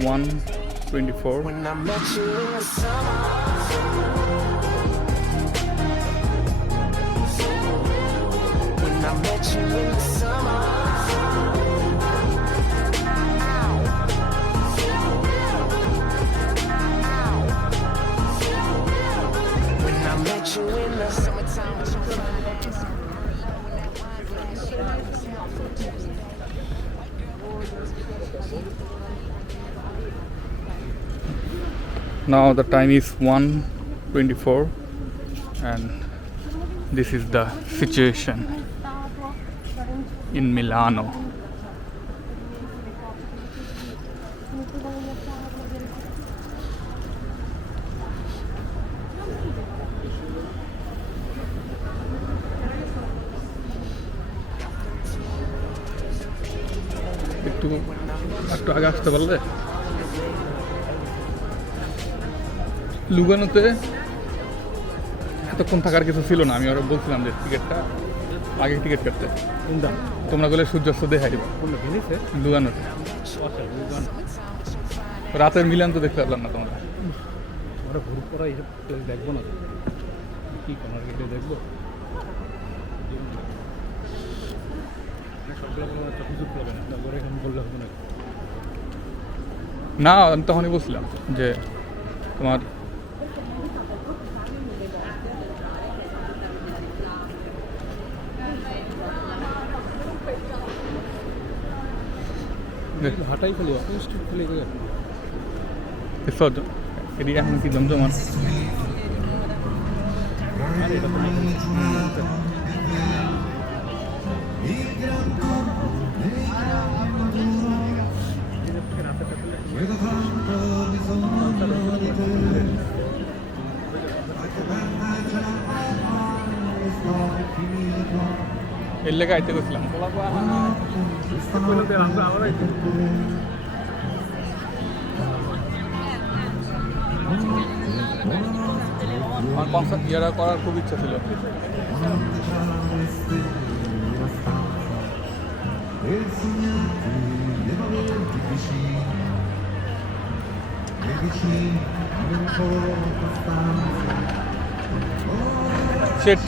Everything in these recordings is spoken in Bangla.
1:24. When I met you in the summer. When I met you in the summer. When I met you in the summertime. Now the time is 1:24 and this is the situation in Milano. একটু আগে আসতে পারলে লুগানোতে এতক্ষণ থাকার কিছু ছিল না। আমি ওরা বলছিলাম যে টিকিটটা আগে টিকিট কাটতে তোমরা বলে সূর্যাস্ত দেখাই দিবা লুগানোতে। রাতের মিলান তো দেখতে পারলাম না তোমরা। ঘুরে পড়া এইসব দেখবো না কি কোনার গেটে দেখবো না আমি তখনই বলছিলাম যে তোমার হাঁটাই ফেলি ফেলে এটি এখন কি জমজমান এর লেগে আইতে গেছিলাম। আমার কনসার্ট ইয়ারা করার খুব ইচ্ছা ছিল। Shit.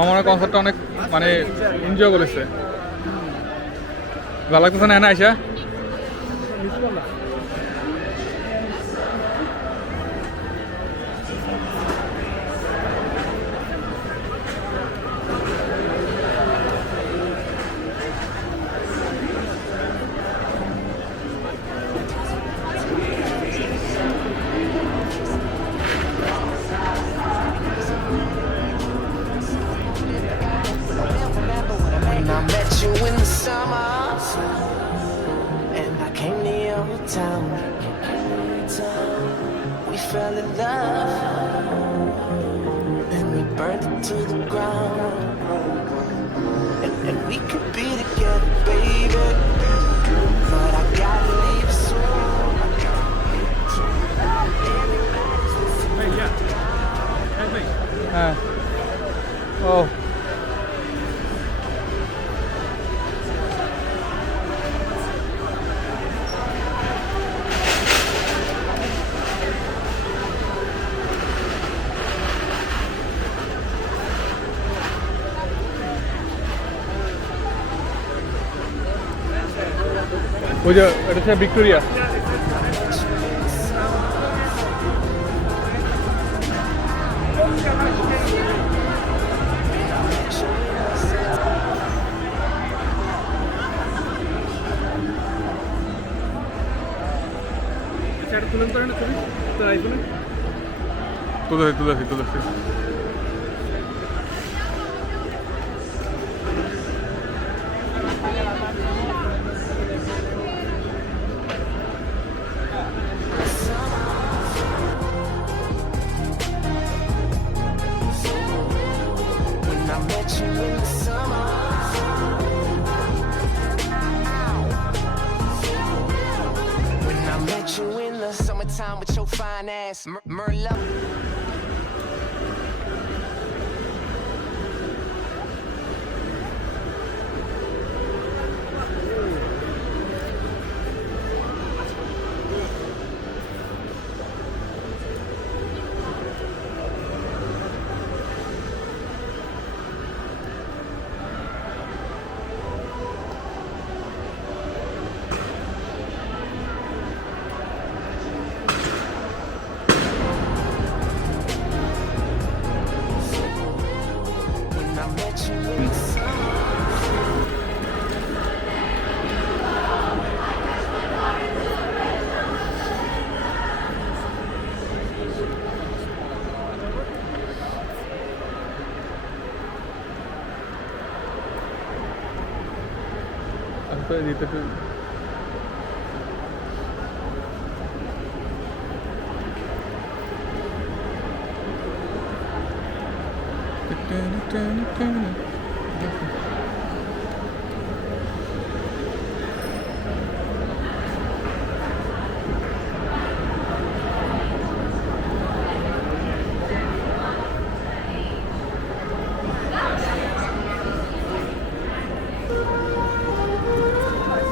আমার কনসার্টটা অনেক মানে এনজয় করেছে। ভালো লাগতেছে না আয়সা? When I met you in the summer, and I came to your town, we fell in love, then we burned it to the ground, and we could be together, baby, but I gotta leave soon. হ্যাঁ ও ওই যে এটা হচ্ছে ভিক্টোরিয়া। তুলেছি I met you in the summer. When I met you in the summertime with your fine ass, Merlot. When I met you in the summer. আসলে যেতে একটু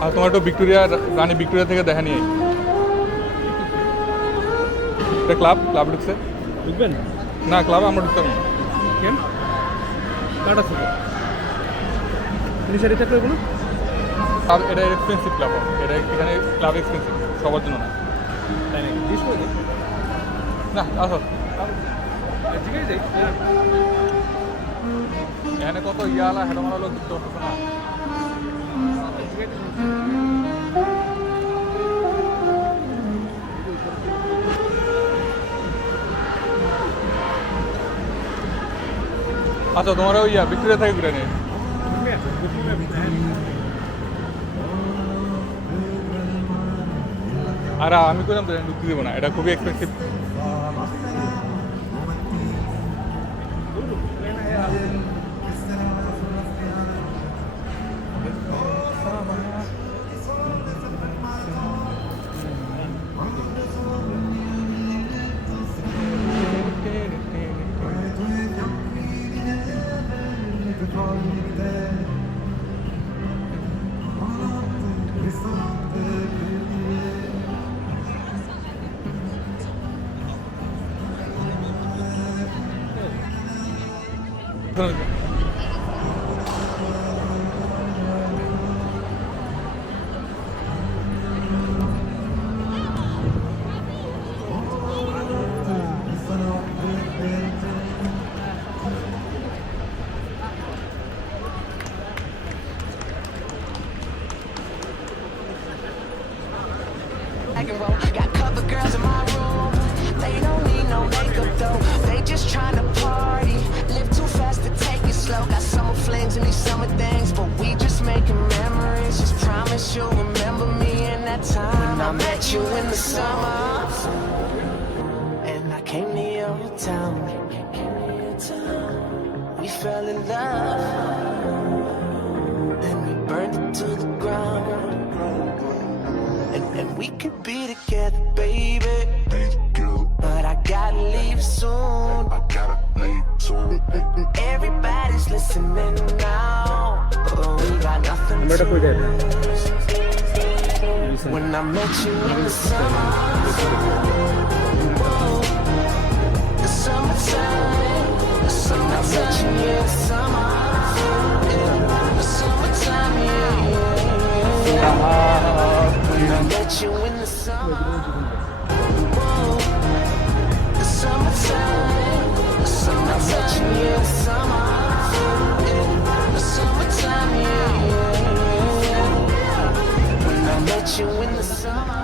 আর তোমার একটু ভিক্টোরিয়া রানী ভিক্টোরিয়া থেকে দেখা নিয়ে এটা ক্লাব ঢুকছে ঢুকবেন না ক্লাবে আমরা ঢুকতে পারবো না। কেন কাটা ছিল নিচে থাকলে কোনো ক্লাব এটা এক্সপেন্সিভ ক্লাব এটা এখানে ক্লাব এক্সপেন্সিভ সবার জন্য না তাই নাকি জিজ্ঞেস করে দিই না আসো ঠিক আছে এখানে কত ইয়ালা হেডমালা লোক ঢুকতে পারতেছে না আচ্ছা তোমার ওই ভিক্টোরিয়া থেকে ঘুরে নিয়ে আর আমি করলাম তো ঢুকতে দেবো না এটা খুবই expensive Got cover girls in my room. They don't need no makeup though. They just tryna party. Live too fast to take it slow. Got summer flings and these summer things, but we just making memories. Just promise you'll remember me in that time when I met you in the summer. And I came to your town. We fell in love. Then we burned it to the ground. And we could be together, baby. But I gotta leave soon. Everybody's listening now. But we got nothing to lose. When I met you in the summer, the summertime, the summertime, yeah, the summer, the summertime, yeah, yeah. When I met you in the summer, the summertime, the summertime, yeah, the summer, the summertime, yeah, yeah. When I met you in the summer.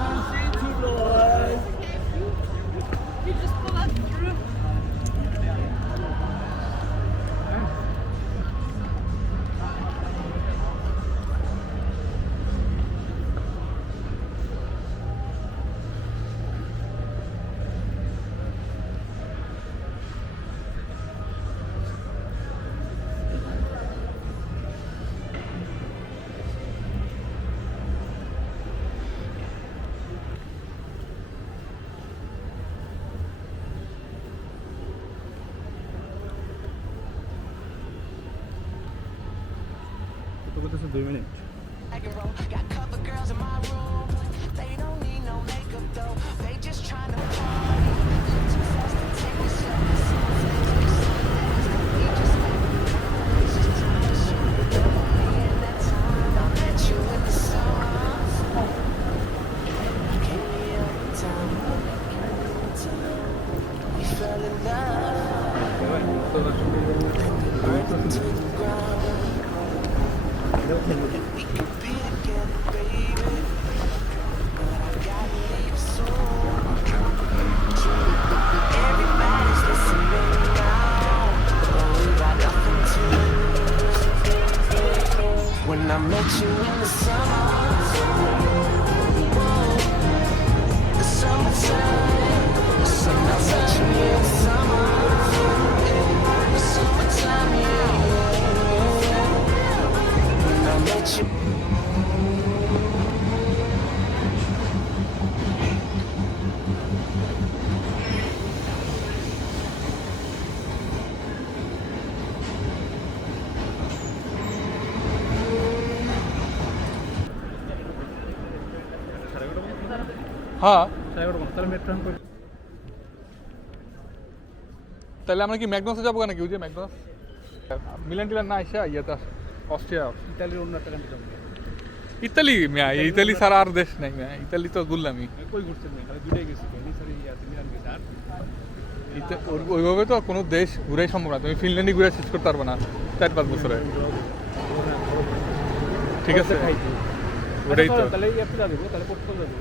You just pull us through. বলতেছে 2 minute. Got cover girls in my room. They don't need no makeup though. They just trying to party. Live too fast to take it slow. We just just trying to show you the money and that time I met you in the summer. Came here in town. We fell in love. Burned into the ground. We could be together, baby. But I gotta leave soon. Everybody's listening now. Oh, we got nothing to lose. When I met you in the summer, the summertime, the summertime, yeah, the summer, the summertime, yeah. When I met you. হ্যাঁ 11:30 তাহলে মেট্রো এখন কই? তাহলে আমরা কি ম্যাকডোনাল্ডসে যাবো নাকি? ওই যে ম্যাকডোনাল্ডস মিলান টিলান না এসে ইয়েতে অস্ট্রিয়া ইতালির অন্য একটা কান্ট্রি যাবো। ইতালি মিয়া, ইতালি ছাড়া আর দেশ নাই মিয়া, ইতালি তো ঘুরলামই। কই ঘুরছেন না? খালি দুটাই গেছি। ভেনিস আর মিলান গেছি। আর ওইভাবে তো কোনো দেশ ঘুরাই সম্ভব না, তুমি ফিনল্যান্ডই ঘুরে শেষ করতে পারবে না 4-5 বছরে। ঠিক আছে, ওটাই তো। তাহলে এই অ্যাপটা যাবো, তাহলে পর্তুগাল যাবো।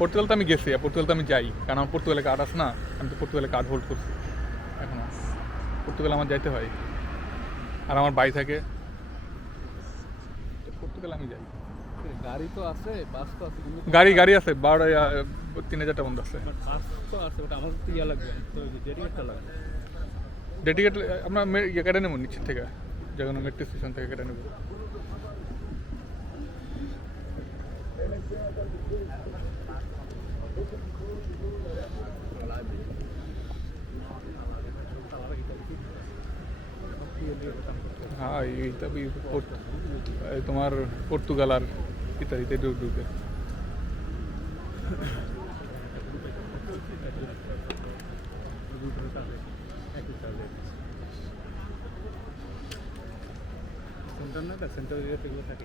পর্তুগাল তো আমি গেছি, আর পর্তুগাল তো আমি যাই, কারণ আমার পর্তুগালে কার্ড আছে না, আমি তো পর্তুগালে কার্ড হোল্ড করছি এখন। পর্তুগাল আমার যাইতে হয়, আর আমার বাই থাকে, তো পর্তুগাল আমি যাই। গাড়ি তো আছে, বাস তো আছে, কিন্তু গাড়ি আছে, 3,000টা বন্ধ আছে। বাস তো আছে, ওটা আমার তো ইয়া লাগবে, তো ডেডিকেটটা লাগবে। ডেডিকেট আমরা ইয়ে কেটে নেবো নিচের থেকে, যেখানে মেট্রো স্টেশন থেকে কেটে নেবো। হ্যাঁ, এইটা তোমার পর্তুগাল আর ইতালিতে ঢুকে। সেন্টার না, সেন্টার এরিয়াতে এগুলো থাকে।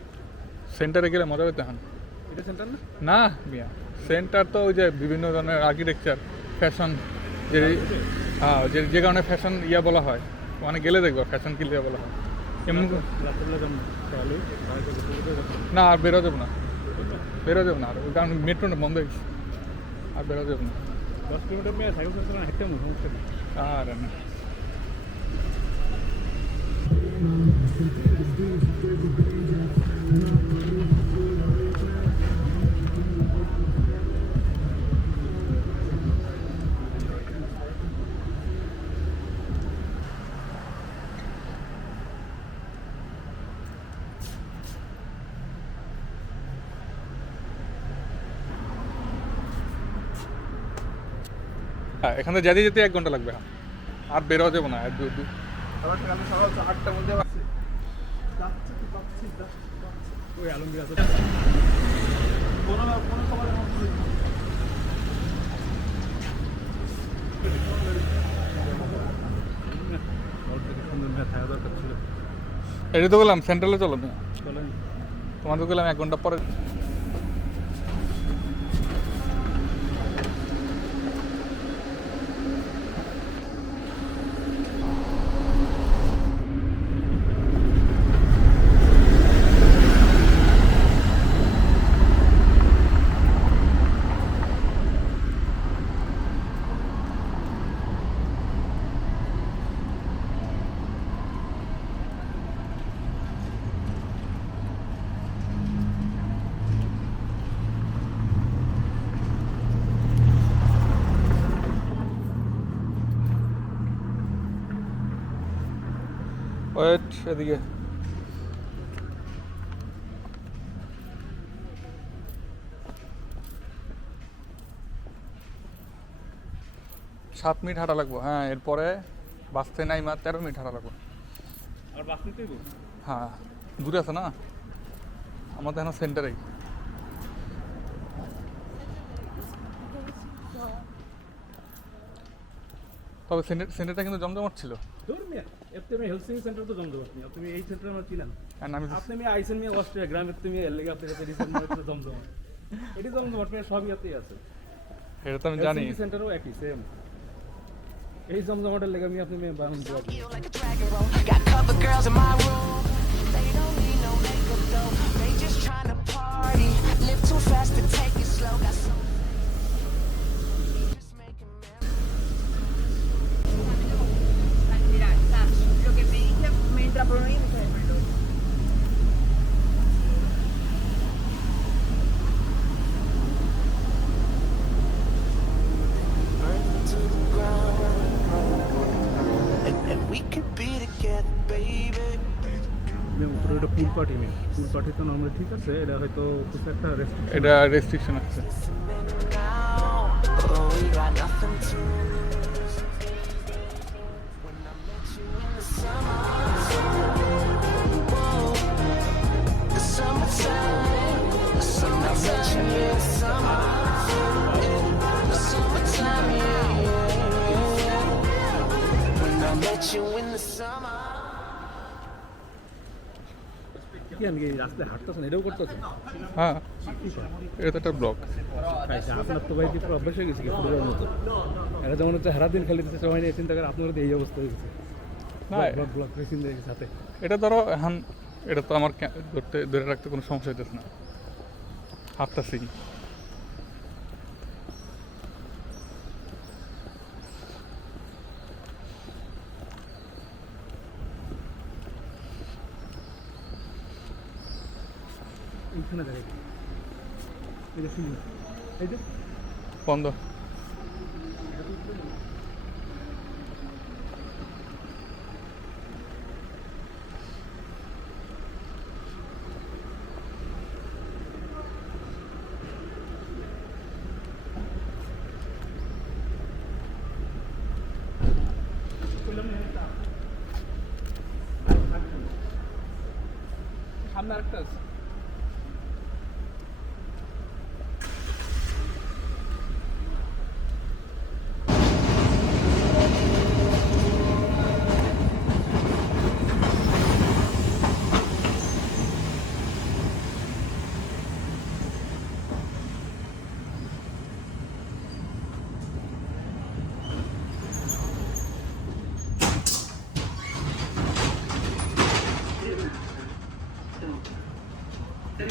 সেন্টারে গেলে মজা পেতে হন এটা সেন্টার না? না মিয়া, সেন্টার তো ওই যে বিভিন্ন ধরনের আর্কিটেকচার, ফ্যাশন, যে হ্যাঁ যে কারণে ফ্যাশন ইয়া বলা হয়, মানে গেলে দেখবো ফ্যাশন কিলিয়া বলা হয়। এমন রাত্রেবেলা যখন তাহলে না, আর বেরো যাবো না, আর ওই কারণ মেট্রো বন্ধ হয়ে গেছে, আর বেরো যাবো না। 10 কিলোমিটার মেয়ে সাইকেল চালাতে হেঁটে সমস্যা নেই। আর না এখান থেকে যেতে যেতে 1 ঘন্টা লাগবে, আর বেরোয়া যাবো না। ওই আলমগীর আছে। এটা তো বললাম সেন্ট্রালে চলো না, চলেন তোমাদের গেলাম 1 ঘন্টা পরে। ওয়েট, এদিকে 7 মিনিট হাঁটা লাগবো। হ্যাঁ, এরপরে বাস থেকে নাইমা 13 মিনিট হাঁটা লাগবো। আর বাস নিতেই হ্যাঁ, দূরে আছে না। আমাদের এখন সেন্টারেই। তবে সেন্টারটা কিন্তু জমজমাট ছিল। ধরুন মিয়া এতে আমি হেলথ সেন্টার তো জমজমাট নিয়ে আপনি এই সেন্টার আমার চিনেন কারণ আমি আপনি মিয়া আইসেন মিয়া অস্ট্রেলিয়া গ্রামের তুমি এর লেগে আপনার কাছে রিসেন্ট মানে জমজমাট এটি জমজমাট মিয়া সবই এতেই আছে এটা তো আমি জানি। সেন্টারও একই সেম এই জমজমাটের লেগে আমি আপনি মিয়া বাহন দিয়ে Feel like a dragon roll. Got cover girls in my room. They don't need no makeup though. They just tryna party. Live too fast to take it slow. Got so just making memories. Mira, está lo que me dice me entra por un oído y me sale por el otro. Burn to the ground. And we could be together, baby. উপরে ওটা পুল পার্টি মেয়ে পুল পার্টি তো নর্মালি ঠিক আছে এটা হয়তো কিছু একটা রেস্টুরেন্ট এটা রেস্ট্রিকশন আছে। Now, oh, we got nothing to lose. When I met you in the summer, whoa, the summertime, the summertime, yeah, the summer, yeah, the summertime, yeah, yeah. When I met you in the summer. কি আমি এই রাস্তায় হাঁটতেছেন এটাও করতেছেন হ্যাঁ, এটা তো একটা ব্লক। আচ্ছা আপনার তো ভাই কি পুরো অভ্যাস হয়ে গেছে কি ফুটবলের মতো এটা যেমন হচ্ছে সারা দিন খেলে দিতে সময় নিয়ে চিন্তা করে আপনার তো এই অবস্থা হয়ে গেছে না, ব্লক ব্লক রেসিং দিয়ে গেছে হাতে এটা ধরো এখন এটা তো আমার ধরে রাখতে কোনো সমস্যা হইতেছে না, হাঁটতেছি। এইখানে দেখে এই যে ফিল্ম এই যে বন্ধ। সামনে আরেকটা আছে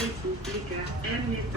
República M3.